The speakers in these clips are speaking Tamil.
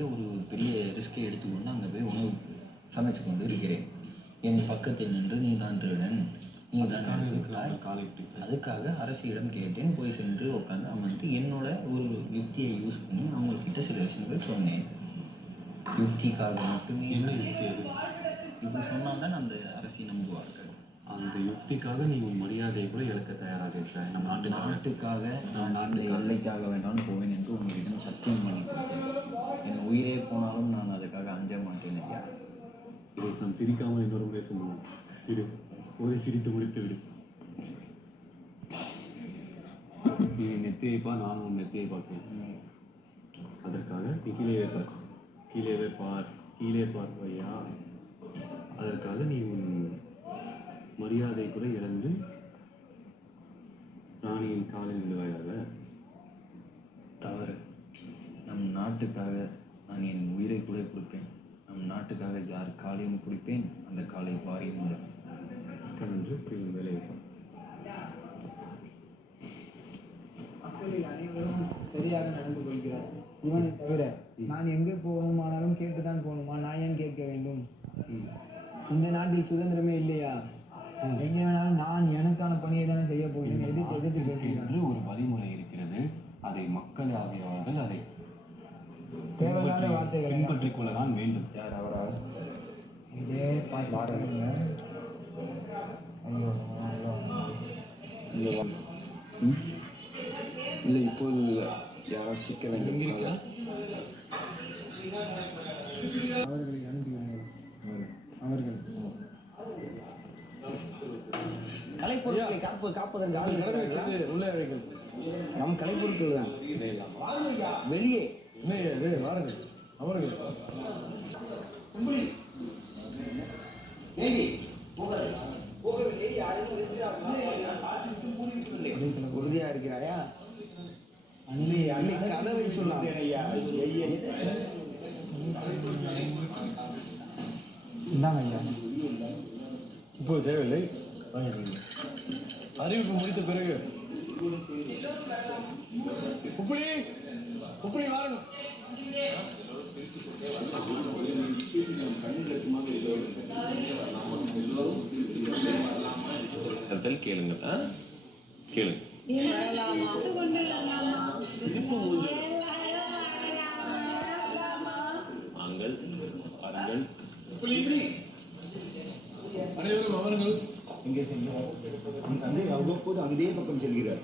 ஒரு பெரிய ரிஸ்கை எடுத்துக்கொண்டு அங்கே போய் உணவு சமைச்சு கொண்டு இருக்கிறேன். என் பக்கத்தில் நின்று நீ தான் திருடன், நீ தான் காலை. அதுக்காக அரசியிடம் கேட்டேன். போய் சென்று உட்காந்து அமர்ந்து என்னோட ஒரு யுக்தியை யூஸ் பண்ணி அவங்கக்கிட்ட சில விஷயங்கள் சொன்னேன். யுக்திக்காக மட்டுமே இப்படி சொன்னால் தான் அந்த அரசியை நம்புவார்கள். அந்த யுக்திக்காக நீ உன் மரியாதையை கூட இழக்க தயாராக இருக்கிறாய். நம்ம நாட்டுக்காக நான் அந்த எல்லைக்காக வேண்டாம்னு போவேன் என்று உங்களிடம் சத்தியம் பண்ணி கொடுத்தேன். என் உயிரே போனாலும் நான் அதுக்காக அஞ்ச மாட்டேன் ஐயா. இதை நான் சிரிக்காமல் இன்னொரு முறை சொல்லுவேன். இரு, ஒரே சிரித்து முடித்து விடு. நீ நெத்தியை பார், நான் உன் நெத்தியை பார்க்கிறேன். அதற்காக நீ கீழே பார், கீழே பார், கீழே பார் ஐயா. அதற்காக நீ உன் மரியாதை கூட இழந்து ராணியின் காலில் விழுவாயாக. தவறு. நம் நாட்டுக்காக நான் என் உயிரை கூட கொடுப்பேன். நம் நாட்டுக்காக யார் காலையும் பிடிப்பேன், அந்த காலை வாரியும் முடியும் என்று இவன் வேலையை மக்களில் அனைவரும் சரியாக நடந்து கொள்கிறார். இவனை தவிர நான் எங்கே போகணுமானாலும் கேட்டுதான் போகணுமா? நான் ஏன் கேட்க வேண்டும்? இந்த நாட்டில் சுதந்திரமே இல்லையா? எங்கே வேணாலும் நான் எனக்கான பணியை தானே செய்ய போகிறேன். எதிர்த்து பேசுகிறேன். ஒரு வழிமுறை இருக்கிறது. அதை மக்கள் ஆகியவர்கள் அதை தேவையான வார்த்தைகளை பின்பற்றிக் கொள்ளதான் வேண்டும். யார் அவரால்? இதே பாருங்க. இல்லை, இப்போது யாரோ சிக்கல் அவர்களை அனுப்பிவிடுங்கள். அவர்கள் கலைப்பொருட்களை காப்பதற்கு ஆளுநர் உள்ளே அழைகள். நம் கலைப்பொருட்கள் தான் வெளியே வாருங்கள். அவர்கள் உறுதியா இருக்கிறாயா? அள்ளி கதவை சொன்னான். இந்தாங்க ஐயா. இப்போ தேவையில்லை, அறிவிப்பு முடித்த பிறகு உப்புளி வாருங்க. கேளுங்கள், கேளுங்க. ஆண்கள் பாருங்கள். அனைவரும் அவர்கள் எங்கே சென்றார்? உன் தந்தை அவ்வப்போது அங்கே பக்கம் செல்கிறார்.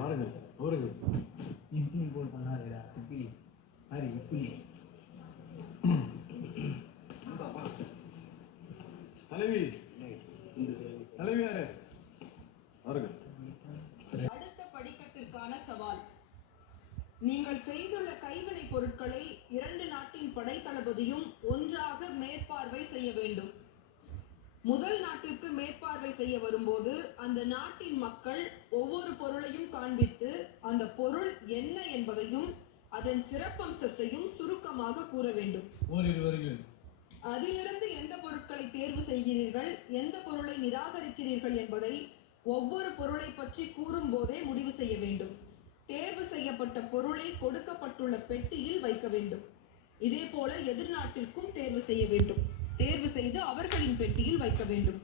வாருங்கள், அவர்கள் இட்லி போல் பண்ணாருடா. திப்பிலி சாரி இப்பிலி. தலைவியாரே அவர்கள். அடுத்த படிக்கட்டிற்கான சவால். நீங்கள் செய்துள்ள கைவினை பொருட்களை 2 நாட்டின் படைத்தளபதியும் ஒன்றாக மேற்பார்வை செய்ய வேண்டும். முதல் நாட்டிற்கு மேற்பார்வை செய்ய வரும்போது அந்த நாட்டின் மக்கள் ஒவ்வொரு பொருளையும் காண்பித்து அந்த பொருள் என்ன என்பதையும் அதன் சிறப்பம்சத்தையும் சுருக்கமாக கூற வேண்டும். அதிலிருந்து எந்த பொருட்களை தேர்வு செய்கிறீர்கள், எந்த பொருளை நிராகரிக்கிறீர்கள் என்பதை ஒவ்வொரு பொருளை பற்றி கூறும் போதே முடிவு செய்ய வேண்டும். தேர்வு செய்யப்பட்ட பொருளை கொடுக்கப்பட்டுள்ள பெட்டியில் வைக்க வேண்டும். இதே போல எதிர்நாட்டிற்கும் தேர்வு செய்ய வேண்டும். தேர்வு செய்து அவர்களின் பெட்டியில் வைக்க வேண்டும்.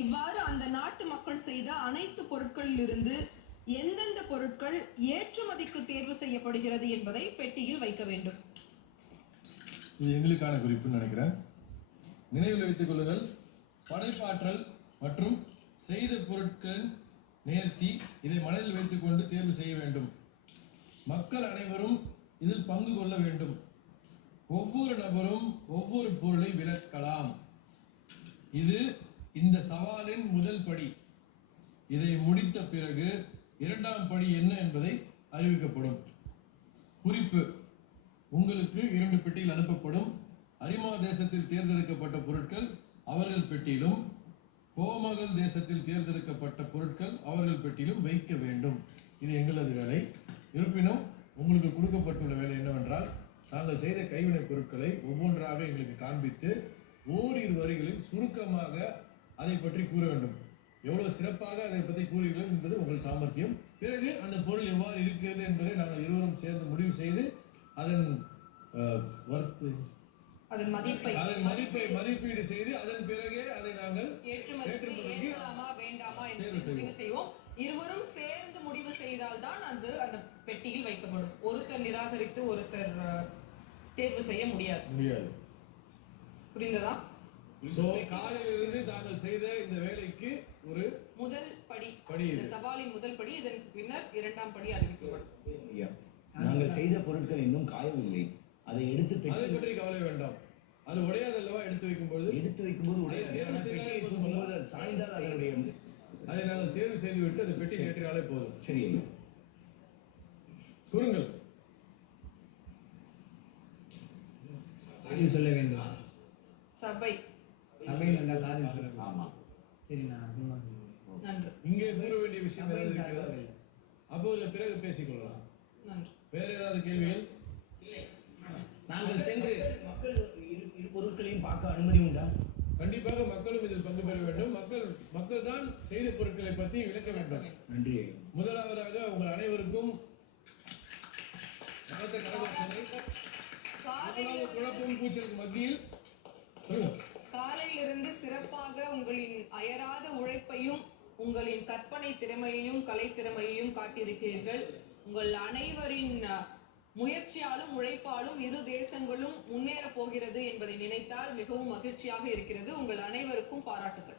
இவ்வாறு அந்த நாட்டு மக்கள் செய்த அனைத்து பொருட்களிலிருந்து எந்தெந்த பொருட்கள் ஏற்றுமதிக்கு தேர்வு செய்யப்படுகிறது என்பதை பெட்டியில் வைக்க வேண்டும். இது எங்களுக்கான குறிப்புன்னு நினைக்கிறேன். நினைவில் வைத்துக் கொள்ளுங்கள். படைப்பாற்றல் மற்றும் செய்த பொருட்களின் நேர்த்தி, இதை மனதில் வைத்துக் கொண்டு தேர்வு செய்ய வேண்டும். மக்கள் அனைவரும் இதில் பங்கு கொள்ள வேண்டும். ஒவ்வொரு நபரும் ஒவ்வொரு பொருளை விளக்கலாம். இது இந்த சவாலின் முதல் படி. இதை முடித்த பிறகு 2ஆம் படி என்ன என்பதை அறிவிக்கப்படும். குறிப்பு: உங்களுக்கு 2 பெட்டியில் அனுப்பப்படும். அரிமா தேசத்தில் தேர்ந்தெடுக்கப்பட்ட பொருட்கள் அவர்கள் பெட்டியிலும், கோமகல் தேசத்தில் தேர்ந்தெடுக்கப்பட்ட பொருட்கள் அவர்கள் பெட்டியிலும் வைக்க வேண்டும். இது எங்களது வேலை. இருப்பினும் உங்களுக்கு கொடுக்கப்பட்டுள்ள வேலை என்னவென்றால், நாங்கள் செய்த கைவினைப் பொருட்களை ஒவ்வொன்றாக எங்களுக்கு காண்பித்து ஓரிரு வரிகளில் சுருக்கமாக அதை பற்றி கூற வேண்டும். எவ்வளவு சிறப்பாக அதை பற்றி கூறுகிறீர்கள் என்பது உங்கள் சாமர்த்தியம். பிறகு அந்த பொருள் எவ்வாறு இருக்கிறது என்பதை நாங்கள் இருவரும் சேர்ந்து முடிவு செய்து அதன் அதன் மதிப்பை மதிப்பீடு செய்து அதன் பிறகே அதை நாங்கள் ஏற்றுமதிக்கு ஏற்கலாமா வேண்டாமா என்று முடிவு செய்வோம். இருவரும் சேர்ந்து முடிவு செய்தால்தான் அது அந்த பெட்டியில் வைக்கப்படும். ஒருத்தர் நிராகரித்து ஒருத்தர் தேர்வு செய்ய முடியாது. புரிந்ததா? காலையிலிருந்து தாங்கள் செய்த இந்த வேலைக்கு ஒரு முதல் படி, இந்த சவாலின் முதல் படி. இதற்கு பின்னர் இரண்டாம் படி அறிவிக்கப்படும். நாங்கள் செய்த பொருட்கள் இன்னும் காயவில்லை. அதை அதை பற்றி கவலை வேண்டாம். அது உடையாதல்லவா எடுத்து வைக்கும்போது சாய்ந்தால் அதனுடைய அதை நாங்கள் தேர்வு செய்து விட்டு அதை பெட்டி ஏற்றினாலே போதும். சரி கூறுங்கள். சொல்ல வேண்டும். சபை வந்தால் காரியம் சொல்ல. ஆமா சரி, நான் நன்று. இங்கே கூற வேண்டிய விஷயம் ஏதாவது இருக்கிறதா? அப்போது பிறகு பேசிக்கொள்ளலாம். நன்று. வேற ஏதாவது கேள்விகள்? நாங்கள் சென்று மக்கள் இரு பொருட்களையும் பார்க்க அனுமதி உண்டா? கண்டிப்பாக மக்களும் இதில் பங்கு பெற வேண்டும். மக்கள் தான் செய்த பொருட்களை பற்றி விளக்க வேண்டும். நன்றி. முதலாவதாக உங்கள் அனைவருக்கும் குழப்பம் கூச்சலுக்கு மத்தியில் காலையிலிருந்து சிறப்பாக உங்களின் அயராத உழைப்பையும் உங்களின் கற்பனை திறமையையும் கலை திறமையையும் காட்டியிருக்கிறீர்கள். உங்கள் அனைவரின் முயற்சியாலும் உழைப்பாலும் இரு தேசங்களும் முன்னேற போகிறது என்பதை நினைத்தால் மிகவும் மகிழ்ச்சியாக இருக்கிறது. உங்கள் அனைவருக்கும் பாராட்டுகள்.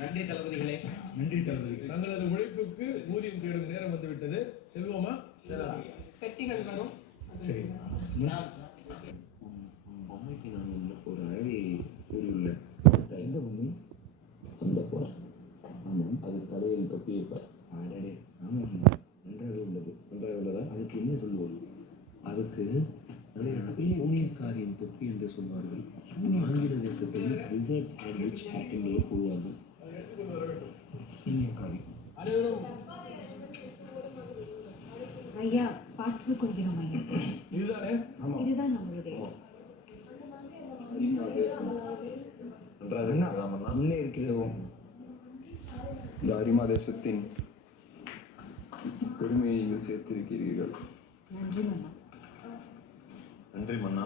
நன்றி தளபதிகளே. நன்றி தளபதி. தங்களது உழைப்புக்கு ஊதியம் தேடும் நேரம் வந்துவிட்டது. செல்வோமா? பெட்டிகள் வரும். சரி. பொம்மைக்கு நான் ஒரு அழகை கூறியுள்ளேன். எந்த பொம்மை? அந்த பார். ஆமாம், அது தலையில் தொப்பி இருப்பார். ஆடே, ஆமாம், நன்றாக உள்ளதா? அதுக்கு என்ன சொல்லுவோம்? அதுக்கு சூனியக்காரியின் தொப்பி என்று சொல்வார்கள். ஆங்கில தேசத்தில் ரிசர்ச் அண்ட் விச் ஹேட் என்று கூறுவார்கள். சூனியக்காரி. ஐயா, பார்த்துக் கொள்கிறோம் ஐயா. இதுதானே? இதுதான் நம்மளுடைய முன்னே இருக்கிறதோ இந்த அரிமா தேசத்தின் பெருமையை நீங்கள் சேர்த்திருக்கிறீர்கள். நன்றி மன்னா. நன்றி மன்னா.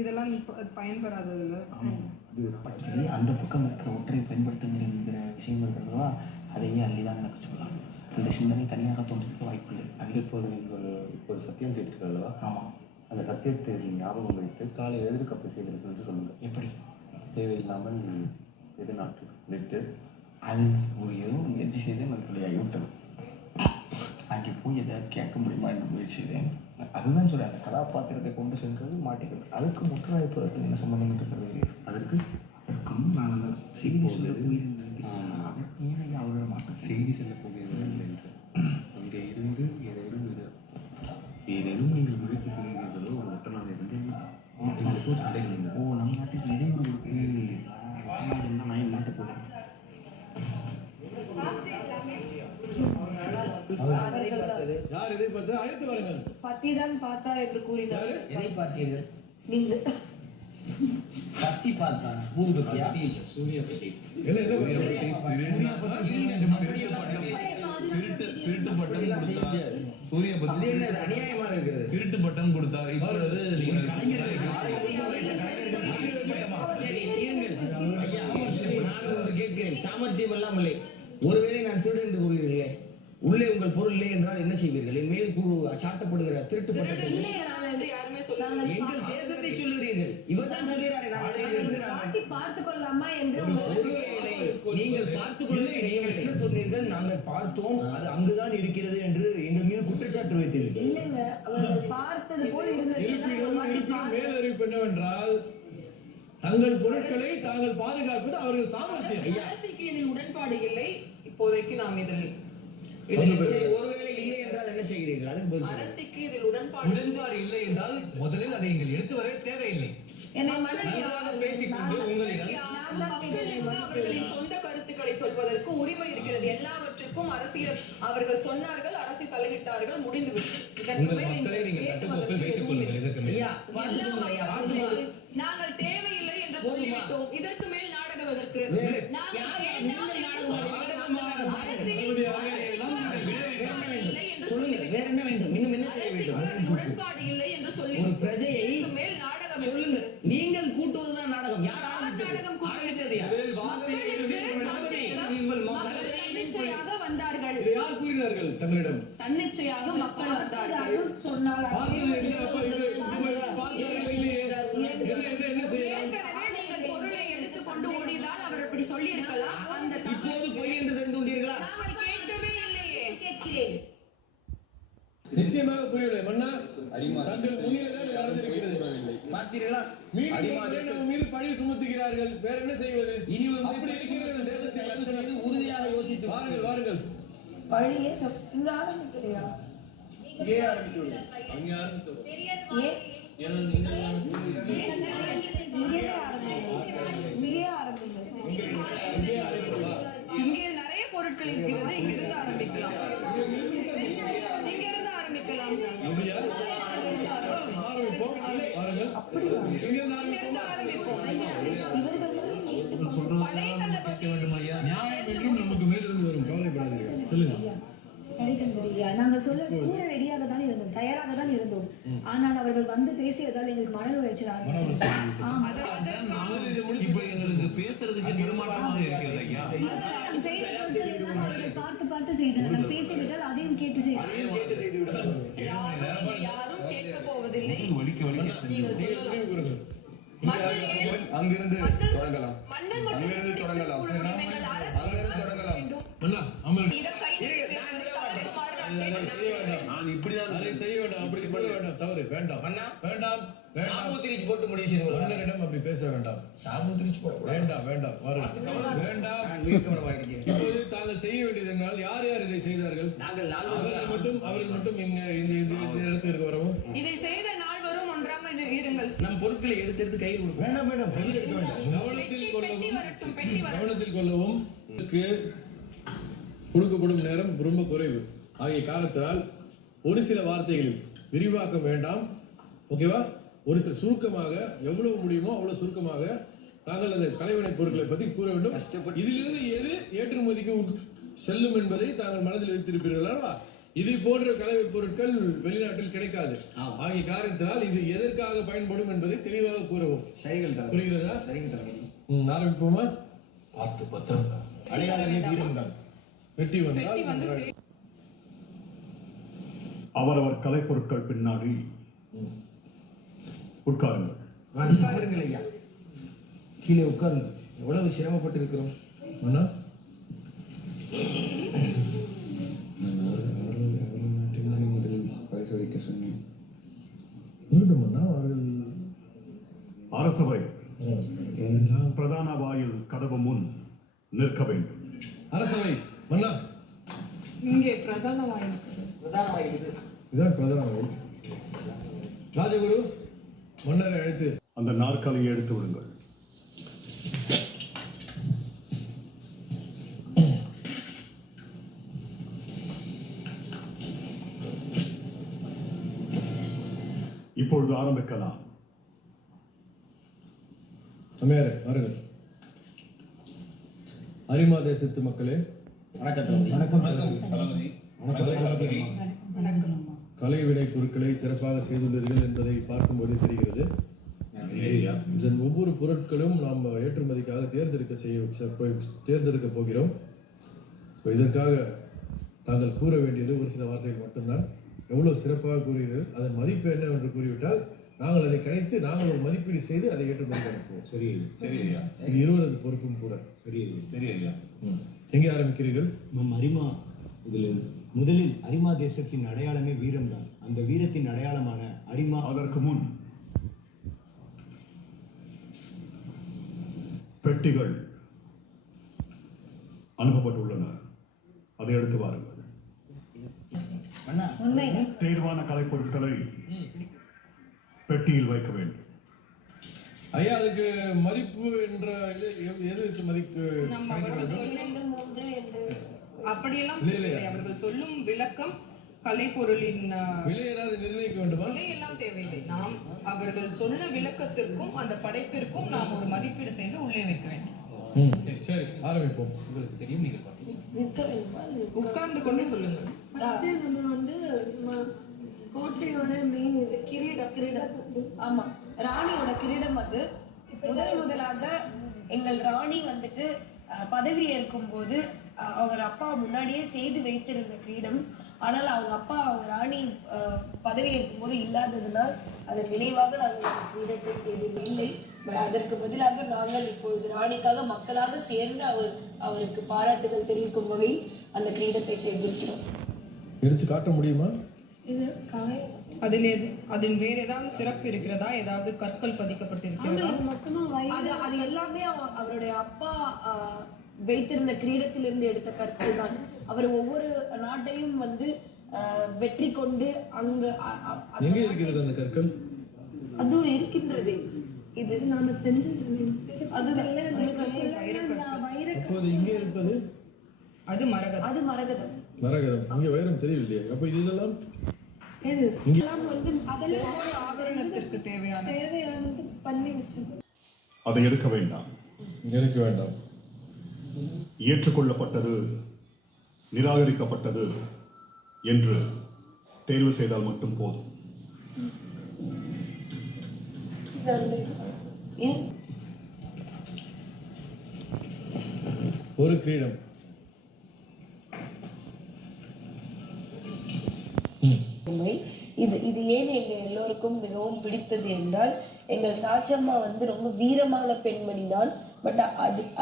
இதெல்லாம் பயன்பெறாததில்ல. அது பற்றி அந்த பக்கம் இருக்கிற ஒற்றை பயன்படுத்துங்கிற விஷயம் இருக்கிறதா, அதையே அள்ளிதான் எனக்கு சொல்லலாம். இந்த சிந்தனை தனியாக தோன்றிருக்க வாய்ப்பில்லை. அது இப்போது நீங்கள் இப்போது சத்தியம் செய்திருக்கிறதா? ஆமாம். அந்த சத்தியத்தை ஞாபகம் வைத்து காலை எதிர்க்கப்பை செய்திருக்கிறது சொல்லுங்கள். எப்படி? தேவையில்லாமல் எதிர்நாட்டு வைத்து அது ஒரு எதுவும் முயற்சி செய்து மறுபடியாகிவிட்டது. அங்கே போய் ஏதாவது கேட்க முடியுமா என்று முயற்சி செய்தேன். அதுதான் சொல்கிறேன், அந்த கதாபாத்திரத்தை கொண்டு சென்றது மாட்டிக்கிறது. அதுக்கு முற்றாய்ப்பதற்கு என்ன சம்பந்தம் இருக்கிறது? அதற்கும் நாங்கள் செய்தி சொல்ல போயிருந்தேன். அதற்கு ஏன் அவர்கள் மாற்றம் செய்தி செல்ல போகிறீர்கள் இல்லை என்று அங்கே இருந்து ஏதேனும் நீங்கள் முயற்சி செய்கிறீர்களோ ஒட்டனாக இருந்து எங்களுக்கு ஒரு சந்தேகம். நம்ம நாட்டுக்கு இடையூறு இருந்தால் நான் மாட்ட போகிறேன். யார் எதை பார்த்து அழைத்து வாருங்கள். பத்திதான் பார்த்தார் என்று கூறினார். எதை பார்த்தீர்கள்? நீங்கள் கத்தி பார்த்தா? ஊதுபத்தியா? சூரிய பற்றி திருட்டு பட்டம் கொடுத்தார். சூரிய பத்தி அநியாயமா இருக்கிறது. திருட்டு பட்டம் கொடுத்தார். இப்பொழுது கேட்கிறேன், சாமர்த்தியம் எல்லாம் இல்லை. ஒருவேளை நான் திருடு என்று கூறுகிறீர்களே, உள்ளே உங்கள் பொருள் இல்லை என்றால் என்ன செய்வீர்கள்? என் மீது சாட்டப்படுகிற திருட்டு பட்டத்தை எங்கள் தேசத்தை சொல்லுகிறீர்கள். இவர்தான் சொல்கிறாரே, பார்த்துக் கொள்ளலாமா என்று ஒருவேளை நீங்கள் பார்த்துக் கொள்ள சொன்னீர்கள். நாங்கள் பார்த்தோம், அது அங்குதான் இருக்கிறது என்று எங்கள் மீது குற்றச்சாட்டு வைத்தீர்கள். இல்லைங்க, அவர்கள் பார்த்தது போல் இருப்பினும் மேலறிவிப்பு என்னவென்றால், தங்கள் பொருட்களை தாங்கள் பாதுகாப்பது அவர்கள் சாமர்த்தியம். அரசுக்கு இதில் உடன்பாடு இல்லை. இப்போதைக்கு நாம் இதில் ஒருவேளை இல்லை என்றால் என்ன செய்கிறீர்கள்? அதுக்கு அரசுக்கு இதில் உடன்பாடு இல்லை என்றால் முதலில் அதை நீங்கள் எடுத்து வர தேவையில்லை. பேசிக்கொண்டு அவர்களின் சொந்த கருத்துக்களை சொல்வதற்கு உரிமை இருக்கிறது. எல்லாவற்றுக்கும் அரசியல் அவர்கள் சொன்னார்கள், அரசு தலையிட்டார்கள், முடிந்துவிட்டது. நாங்கள் தேவையில்லை என்று சொல்லிவிட்டோம். இதற்கு மேல் நாடகம் எதற்கு? உங்களுக்கு நாங்கள் வேற என்ன வேண்டும்? இன்னும் என்ன செய்ய வேண்டும்? உடன்பாடு இல்லை என்று சொல்லி ஒரு பிரஜையை மேல் நாடகம் சொல்லுங்க. நீங்கள் கூட்டுவதுதான் நாடகம். யார் நாடகம் ஆரம்பித்தது? தன்னிச்சையாக வந்தார்கள். இதை யார் கூறினார்கள் தங்களிடம்? தன்னிச்சையாக மக்கள் வந்தார்கள். சொன்னால் பார்த்தது என்ன? அப்ப இது பார்த்தார்கள் இல்லையே. என்ன செய்யலாம்? ஏற்கனவே நீங்கள் பொருளை எடுத்துக்கொண்டு ஓடினால் அவர் இப்படி சொல்லியிருக்கலாம். அந்த இப்போது பொய் என்று தெரிந்து கொண்டீர்களா? நாங்கள் கேட்கவே இல்லையே. கேட்கிறேன். நிச்சயமாக புரியவில்லை மன்னா. தங்கள் முன்னிலைதான் நடந்திருக்கிறது. பார்த்தீர்களா? மீண்டும் நம்ம மீது பழி சுமத்துகிறார்கள். வேற என்ன செய்வது? இனி ஒரு அப்படி இருக்கிற தேசத்தின் லட்சணம். உறுதியாக யோசித்து வாருங்கள் வாருங்கள். பழியே இங்க ஆரம்பிக்கிறியா? இங்கே ஆரம்பிக்கிறது. அங்கே ஆரம்பித்தோம். இங்கே நிறைய பொருட்கள் இருக்கிறது. இங்கிருந்து ஆரம்பிக்கலாம். இங்கிருந்து ஆரம்பிக்கலாம். அப்படியா? ஆரம்பிப்போம். வாருங்கள். இங்கிருந்து ஆரம்பிப்போம். நியாயம் என்றும் நமக்கு மேலிருந்து வரும். கவலைப்படாதீர்கள். சொல்லுங்க. நாங்கள் சொல்ல கூற ரெடியாக தான் இருந்தோம், தயாராக தான் இருந்தோம். ஆனால் அவர்கள் வந்து பேசியதால் எங்களுக்கு மன உளைச்சல் பேசுறதுக்கு தடுமாற்றமாக இருக்கிறது ஐயா. செய்த பொருட்கள் எல்லாம் அவர்கள் பார்த்து பார்த்து செய்தனர். நாம் பேசிவிட்டால் அதையும் கேட்டு செய்தனர். யாரும் கேட்க போவதில்லை. அங்கிருந்து தொடங்கலாம். அங்கிருந்து தொடங்கலாம். மன்னா, அமர். நான் இப்படிதான் அதை செய்ய வேண்டாம். அப்படி பண்ண வேண்டாம். தவறு. வேண்டாம். வேண்டாம். சாபூத்திரிச்சு போட்டு முடிவு செய்து கொள்ளலாம். மன்னரிடம் அப்படி பேச வேண்டாம். சாபூத்திரிச்சு போட வேண்டாம். வேண்டாம். வாருங்கள். வேண்டாம். இப்போது தாங்கள் செய்ய வேண்டியது என்றால் யார் யார் இதை செய்தார்கள்? நாங்கள் அவர்கள் மட்டும் இங்க இந்த இடத்திற்கு வரவும். இதை செய்த நாள் வரும். ஒன்றாக இருங்கள். நம் பொருட்களை எடுத்து கையில் கொடுப்போம். வேண்டாம் கையில் எடுக்க வேண்டாம். கவனத்தில் கொள்ளவும் கொடுக்கப்படும் நேரம் ரொம்ப குறைவு ஆகிய காரணத்தால் ஒரு சில வார்த்தைகளில் விரிவாக்கம் வேண்டாம். ஓகேவா? ஒரு சில சுருக்கமாக எவ்வளவு முடியுமோ அவ்வளவு சுருக்கமாக தாங்கள் அந்த கலைவினை பொருட்களை பற்றி கூற வேண்டும். இதிலிருந்து எது ஏற்றுமதிக்கு செல்லும் என்பதை தாங்கள் மனதில் வைத்திருப்பீர்களா? இது போன்ற கலைவை பொருட்கள் வெளிநாட்டில் கிடைக்காது ஆகிய காரணத்தினால் இது எதற்காக பயன்படும் என்பதை தெளிவாக கூறவும். புரிகிறதா? ஆரம்பிப்போமா? பத்திரம் அடையாளமே வீரம் தான். வெற்றி வந்தால் அவரவர் கலைப்பொருட்கள் பின்னாடி உட்காருங்கள். உட்காருங்கள் ஐயா. கீழே உட்காருங்க. எவ்வளவு சிரமப்பட்டு இருக்கிறோம். பரிசோதிக்க சொன்னேன். அரசவை பிரதான வாயில் கதவு முன் நிற்க வேண்டும். அரசவை மன்னா, இங்கே பிரதான வாயில். இதுதான் பிரதான வாயில். ராஜகுரு மன்னரை அழைத்து அந்த நாற்காலியை எடுத்து விடுங்கள். இப்பொழுது ஆரம்பிக்கலாம். அம்மையாரே வாருங்கள். அரிமா தேசத்து மக்களே, கலைவினை பொருட்களை சிறப்பாக செய்துள்ளீர்கள் என்பதை பார்க்கும்போது தெரிகிறது. இதன் ஒவ்வொரு பொருட்களும் நாம் ஏற்றுமதிக்காக தேர்ந்தெடுக்க போகிறோம். இதற்காக தாங்கள் கூற வேண்டியது ஒரு சில வார்த்தைகள் மட்டும்தான். எவ்வளவு சிறப்பாக கூறுகிறீர்கள், அதன் மதிப்பு என்ன என்று கூறிவிட்டால் நாங்கள் அதை கணித்து நாங்கள் ஒரு மதிப்பீடு செய்து அதை ஏற்றுமதி அனுப்புவோம். சரி ஐயா. இது இருவரது பொறுப்பும் கூட. சரி ஐயா. எங்கே ஆரம்பிக்கிறீர்கள்? நம் அரிமா இதில் முதலில் அரிமா தேசத்தின் அடையாளமே வீரம்தான். அந்த வீரத்தின் அடையாளமான அரிமா. அதற்கு முன் பெட்டிகள் அனுப்பப்பட்டுள்ளன. அதை எடுத்து வாருங்கள். தேர்வான கலைப்பொருட்களை பெட்டியில் வைக்க வேண்டும். ஐயா, அதுக்கு மதிப்பு என்ற எது மதிப்பு? அப்படியெல்லாம் அவர்கள் சொல்லும் விளக்கம் கலை பொருளின் விலை ஏதாவது நிர்ணயிக்க வேண்டுமா? விலை எல்லாம் தேவையில்லை. நாம் அவர்கள் சொன்ன விளக்கத்திற்கும் அந்த படைப்பிற்கும் நாம் ஒரு மதிப்பீடு செய்து உள்ளே வைக்க வேண்டும். சரி ஆரம்பிப்போம். உங்களுக்கு தெரியும், நீங்கள் பார்த்தீங்க. நிற்க வேண்டுமா? உட்கார்ந்து கொண்டு சொல்லுங்கள். நம்ம வந்து கோட்டையோட மெயின் இது கிரீடம். ஆமா, ராணியோட கிரீடம் வந்து முதலாக எங்கள் ராணி வந்துட்டு பதவி ஏற்கும் போது அவங்க அப்பா முன்னாடியே செய்து வைத்திருந்த கிரீடம். ஆனால் அவங்க அப்பா அவங்க ராணி பதவி ஏற்கும் போது இல்லாததுனால் அதன் நினைவாக நாங்கள் அந்த கிரீடத்தை செய்தில்லை. அதற்கு பதிலாக நாங்கள் இப்பொழுது ராணிக்காக மக்களாக சேர்ந்து அவருக்கு பாராட்டுகள் தெரிவிக்கும் வகையில் அந்த கிரீடத்தை செய்திருக்கிறோம். எடுத்து காட்ட முடியுமா? இது கலை. அதில் வேற ஏதாவது சிறப்பு இருக்கிறதா? ஏதாவது கற்கள் பதிக்கப்பட்டிருக்கிறதா? அது எல்லாமே அவருடைய அப்பா வைத்திருந்த கிரீடத்திலிருந்து எடுத்த கற்கள் தான். அவர் ஒவ்வொரு நாட்டையும் வந்து வெற்றி கொண்டு அங்கு எங்க இருக்கிறது அந்த கற்கள்? அதுவும் இருக்கின்றது. இது நாம செஞ்சது அப்போது இங்கே இருப்பது அது மரகதம். அது மரகதம். மரகதம். இங்கே வைரம் தெரியவில்லையே. அப்போ இதெல்லாம் ஒவ்வொரு ஆபரணத்திற்கு தேவையானது பண்ணி வச்சிருக்கோம். அதை எடுக்க வேண்டாம். எடுக்க வேண்டாம். ஏற்றுக்கொள்ளப்பட்டது, நிராகரிக்கப்பட்டது என்று தேர்வு செய்தால் மட்டும் போதும். ஒரு கிரீடம். இது ஏன் எங்க எல்லோருக்கும் மிகவும் பிடித்தது என்றால், எங்கள் சாச்சம்மா வந்து ரொம்ப வீரமான பெண்மணி தான். பட்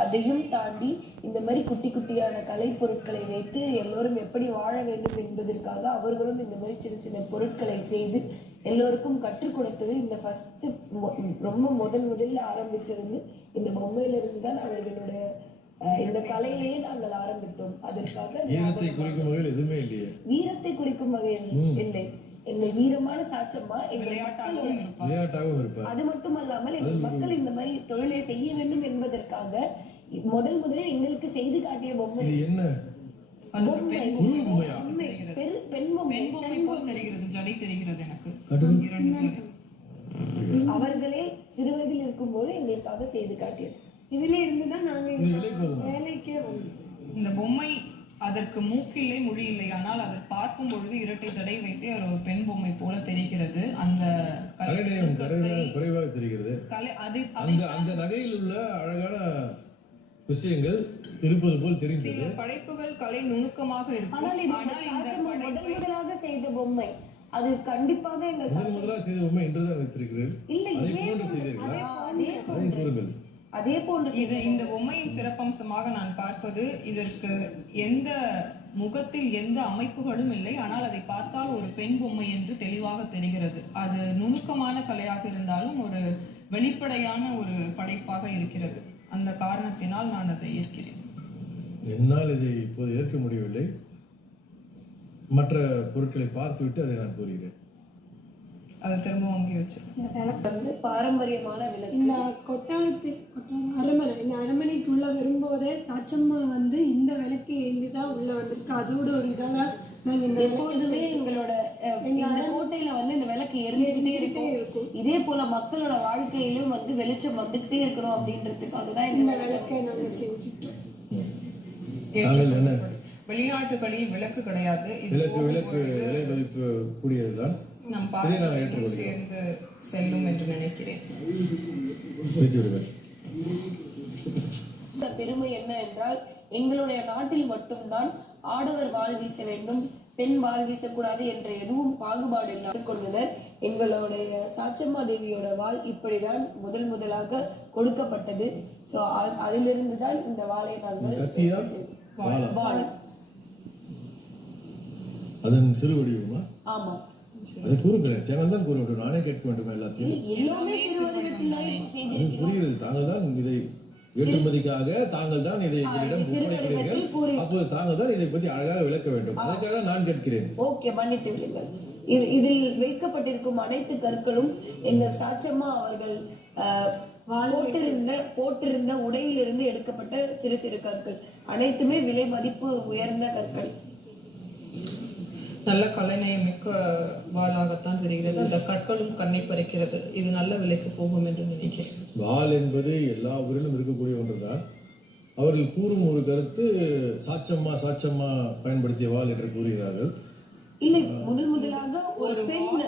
அதையும் தாண்டி இந்த மாதிரி குட்டி குட்டியான கலை பொருட்களை வைத்து எல்லோரும் எப்படி வாழ வேண்டும் என்பதற்காக அவர்களும் இந்த மாதிரி சின்ன சின்ன பொருட்களை செய்து எல்லோருக்கும் கற்றுக் கொடுத்தது. இந்த ஃபர்ஸ்ட் ரொம்ப முதல்ல ஆரம்பிச்சது இந்த பொம்மையிலிருந்து தான் அவர்களுடைய இந்த கலையையே நாங்கள் ஆரம்பித்தோம். அதற்காக வீரத்தை குறிக்கும் வகையில் எதுவுமே இல்லையே. வீரத்தை குறிக்கும் வகையில் இல்லை. எங்கள் வீரமான சாச்சம்மா விளையாட்டாகவும் இருப்பார். அது மட்டுமல்லாமல் எங்கள் மக்கள் இந்த மாதிரி தொழிலை செய்ய வேண்டும் என்பதற்காக முதலில் எங்களுக்கு செய்து காட்டிய பொம்மை என்ன? பெண் பொம்மை போல் தெரிகிறது. ஜடை தெரிகிறது எனக்கு. அவர்களே சிறுவயதில் இருக்கும் போது எங்களுக்காக செய்து காட்டியது. இதுல இருந்துதான் நாங்க வேலைக்கே வந்தோம். இந்த பொம்மை அதற்கு மூக்கில்லை, மொழி இல்லை. ஆனால் அதை பார்க்கும் பொழுது இரட்டை ஜடை வைத்து ஒரு பெண் பொம்மை போல தெரிகிறது. அந்த குறைவாக தெரிகிறது. அந்த நகையில் உள்ள அழகான விஷயங்கள் இருப்பது போல் தெரிந்தது. சில படைப்புகள் கலை நுணுக்கமாக இருக்கும். முதலாக செய்த பொம்மை அது கண்டிப்பாக எங்கள் முதலாக செய்த பொம்மை என்றுதான் வைத்திருக்கிறேன். இல்லை, அதே போன்று இந்த பொம்மையின் சிறப்பம்சமாக நான் பார்ப்பது, இதற்கு எந்த முகத்தில் எந்த அமைப்புகளும் இல்லை. ஆனால் அதை பார்த்தால் ஒரு பெண் பொம்மை என்று தெளிவாக தெரிகிறது. அது நுணுக்கமான கலையாக இருந்தாலும் ஒரு வெளிப்படையான ஒரு படைப்பாக இருக்கிறது. அந்த காரணத்தினால் நான் அதை ஏற்கிறேன். என்னால் இதை இப்போது ஏற்க முடியவில்லை. மற்ற பொருட்களை பார்த்துவிட்டு அதை நான் கூறுகிறேன். அதை திரும்ப வாங்கி வச்சு வந்து பாரம்பரியமான விளக்கு. இந்த அரண்மனை, இந்த அரண்மனைக்குள்ள வரும்போதே சாச்சம்மா வந்து இந்த விளக்கு ஏந்தி தான் உள்ள வந்திருக்கு. அதோட ஒரு இதாக நாங்கள் இந்த எப்பொழுதுமே எங்களோட இந்த கோட்டையில வந்து இந்த விளக்கு எரிஞ்சுக்கிட்டே இருக்கும். இதே போல மக்களோட வாழ்க்கையிலும் வந்து வெளிச்சம் வந்துகிட்டே இருக்கணும் அப்படின்றதுக்காக தான் இந்த விளக்கை நாங்கள் செஞ்சுட்டோம். வெளிநாட்டுகளில் விளக்கு கிடையாது. விளக்கு விலை மதிப்பு கூடியதுதான். நம் பாரம்பரியம் சேர்ந்து செல்லும் என்று நினைக்கிறேன். பெருமை என்ன என்றால், எங்களுடைய நாட்டில் மட்டும்தான் ஆடவர் வாள் வீச வேண்டும், பெண் வாள் வீசக்கூடாது என்ற எதுவும் பாகுபாடு இல்லாமல் கொண்டனர். எங்களுடைய சாச்சம்மா தேவியோட வாள் இப்படிதான் முதலாக கொடுக்கப்பட்டது. ஸோ அதிலிருந்து தான் இந்த வாளை நாங்கள் வாள் அதன் சிறு வடிவமா? ஆமா, அதை கூறுங்களேன். சேனல் தான் கூற வேண்டும். நானே கேட்க வேண்டும் எல்லாத்தையும். புரிகிறது. தாங்கள் தான் இதை ஏற்றுமதிக்காக தாங்கள் தான் இதை எங்களிடம் ஒப்படைக்கிறீர்கள். அப்போது தாங்கள் தான் இதை பற்றி அழகாக விளக்க வேண்டும். அதற்காக நான் கேட்கிறேன். ஓகே, மன்னித்து விடுங்கள். இதில் வைக்கப்பட்டிருக்கும் அனைத்து கற்களும் எங்கள் சாச்சம்மா அவர்கள் போட்டிருந்த உடையிலிருந்து எடுக்கப்பட்ட சிறு சிறு கற்கள். அனைத்துமே விலை மதிப்பு உயர்ந்த கற்கள். நல்ல கலைநயம் மிக்க வாளாகத்தான் தெரிகிறது. அந்த கற்களும் கண்ணை பறிக்கிறது. இது நல்ல விலைக்கு போகும் என்று நினைக்கிறேன். வாள் என்பது எல்லா ஊரிலும் இருக்கக்கூடிய ஒன்றுதான். அவர்கள் கூறும் ஒரு கருத்து சாச்சம்மா பயன்படுத்திய வாள் என்று கூறுகிறார்கள். இல்லை, முதலாக ஒரு பெண்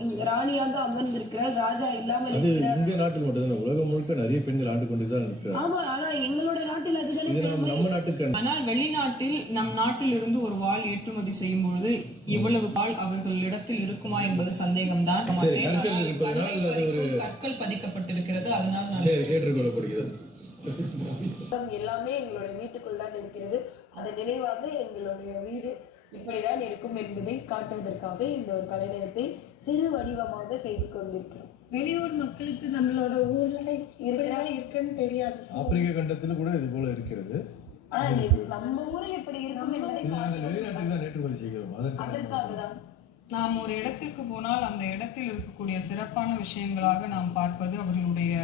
இங்க ராணியாக அமர்ந்திருக்கிறாள், ராஜா இல்லாமல் அது இருக்கிறார். இந்திய நாட்டில் மட்டும்தான், உலகம் முழுக்க நிறைய பெண்கள் ஆண்டு கொண்டுதான் இருக்கிறார். ஆமா, ஆனா எங்களோட நாட்டில் அதுதானே இது பெருமை. நம்ம நாட்டுக்கு. ஆனால் வெளிநாட்டில் நம் நாட்டில் இருந்து ஒரு வாள் ஏற்றுமதி செய்யும் பொழுது இவ்வளவு வாள் அவர்களிடத்தில் இருக்குமா என்பது சந்தேகம்தான். சரி, கற்கள் இருப்பதனால் அது ஒரு கற்கள் பதிக்கப்பட்டிருக்கிறது, அதனால் நான் சரி ஏற்றுக்கொள்ளப்படுகிறது. எல்லாமே எங்களுடைய வீட்டுக்குள் தான் இருக்கிறது. அதன் நினைவாக எங்களுடைய வீடு இப்படிதான் இருக்கும் என்பதை காட்டுவதற்காக இந்த ஒரு கலைநயத்தை சிறு வடிவமாக செய்து கொண்டிருக்கிறோம். வெளியூர் மக்களுக்கு நம்மளோட ஊர்ல இருக்குன்னு தெரியாது. ஆப்பிரிக்க கண்டத்தில் கூட இது போல இருக்கிறது. ஆனா நம்ம ஊர் எப்படி இருக்கும் என்பதை நாங்கள் வெளிநாட்டுக்கு தான் ஏற்றுமதி செய்கிறோம். அதற்காக தான் நாம் ஒரு இடத்திற்கு போனால் அந்த இடத்தில் இருக்கக்கூடிய சிறப்பான விஷயங்களாக நாம் பார்ப்பது அவர்களுடைய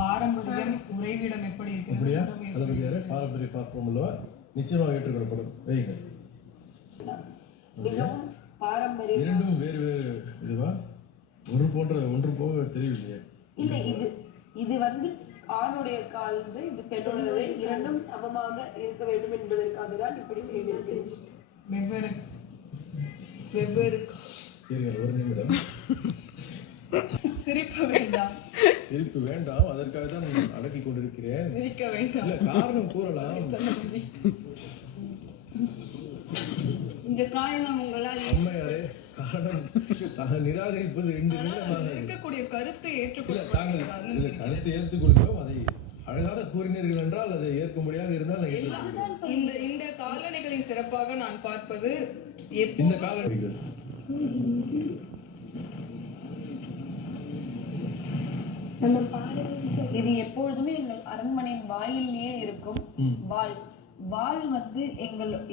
பாரம்பரியம், உறைவிடம் எப்படி அப்படியா இருக்கிறது. தளபதியாரே, பாரம்பரிய பார்ப்போம் அல்லவா, நிச்சயமாக ஏற்றுக்கொள்ளப்படும். வையுங்கள். மிகவும் பாரம்பரியம். இரண்டும் வேறு வேறு இதுவா? ஒன்று போக தெரியவில்லையே. இல்லை, இது வந்து ஆணுடைய கால், இது பெண்ணுடையது, இரண்டும் சமமாக இருக்க வேண்டும் என்பதற்காக தான் இப்படி செய்திருக்கிறேன். வெவ்வேறு ஒரு நிமிடம். சிரிப்பு வேண்டாம், அதற்காக தான் அடக்கி கொண்டிருக்கிறேன். சிரிக்க வேண்டாம். இல்ல, காரணம் கூறலாம். இந்த காரணம் உங்களால் அம்மையாரே, காரணம் நிராகரிப்பது 2 நிமிடமாக இருக்கக்கூடிய கருத்தை இல்ல. ஏற்றுக்கொள்ள தாங்கள் இல்ல, கருத்தை ஏற்றுக்கொள்கிறோம். அதை அழகாக கூறினீர்கள் என்றால் அதை ஏற்கும்படியாக இருந்தால் இந்த காலணிகளின் சிறப்பாக நான் பார்ப்பது இந்த காலணிகள் இது எப்பொழுதுமே எங்கள் அரண்மனையின் வாயிலேயே இருக்கும். வாள் வந்து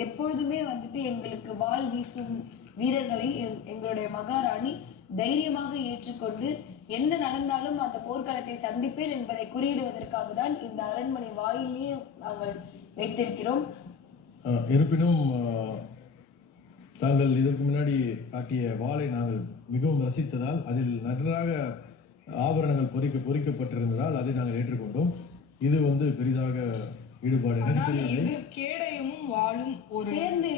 எப்பொழுதுமே வந்துட்டு எங்களுக்கு வாள் வீசும் வீரர்களை எங்களுடைய மகாராணி தைரியமாக ஏற்றுக்கொண்டு என்ன நடந்தாலும் அந்த போர்க்களத்தை சந்திப்பேன் என்பதை குறியிடுவதற்காக தான் இந்த அரண்மனை வாயிலேயே நாங்கள் வைத்திருக்கிறோம். இருப்பினும் தாங்கள் இதற்கு முன்னாடி காட்டிய வாளை நாங்கள் மிகவும் ரசித்ததால் அதில் நன்றாக ஆபரணங்கள் பொறிக்கப்பட்டிருந்ததால் அதை நாங்கள் ஏற்றுக்கொண்டோம். இது வந்து பெரிதாக ஈடுபாடு இது கேடயமும் வாளும் ஒரு சேர்ந்து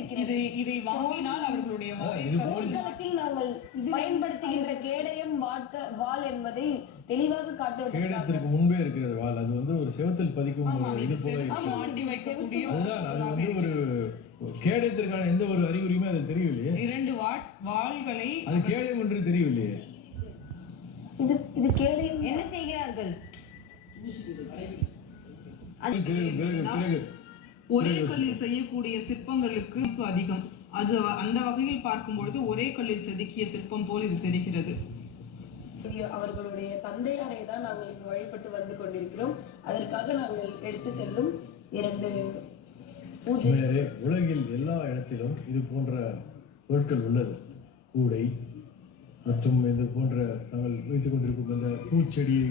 இதை வாங்கினால் அவர்களுடைய போர்க்களத்தில் நாங்கள் பயன்படுத்துகின்ற கேடயம் வாள் என்பதை தெளிவாக காட்டுவது. கேடயத்திற்கு முன்பே இருக்கிறது வாள். அது வந்து ஒரு செவத்தில் பதிக்கும் இது போல. அதுதான், அது வந்து ஒரு கேடயத்திற்கான எந்த ஒரு அறிகுறியுமே அது தெரியவில்லையே. 2 வாள்களை அது கேடயம் என்று தெரியவில்லையே. இது கேடயம் என்ன செய்கிறார்கள்? ஒரே கல்லில் செய்யக்கூடிய சிற்பங்களுக்கு அதிகம். அது அந்த வகையில் பார்க்கும் பொழுது ஒரே கல்லில் செதுக்கிய சிற்பம் போல் இது தெரிகிறது. அவர்களுடைய தந்தையாரை தான் நாங்கள் இங்கு வழிபட்டு வந்து கொண்டிருக்கிறோம். அதற்காக நாங்கள் எடுத்து செல்லும் 2 பூஜை. உலகில் எல்லா இடத்திலும் இது போன்ற பொருட்கள் உள்ளது. கூடை மற்றும் இது போன்ற தாங்கள் வைத்துக் கொண்டிருக்கும் அந்த பூச்செடியை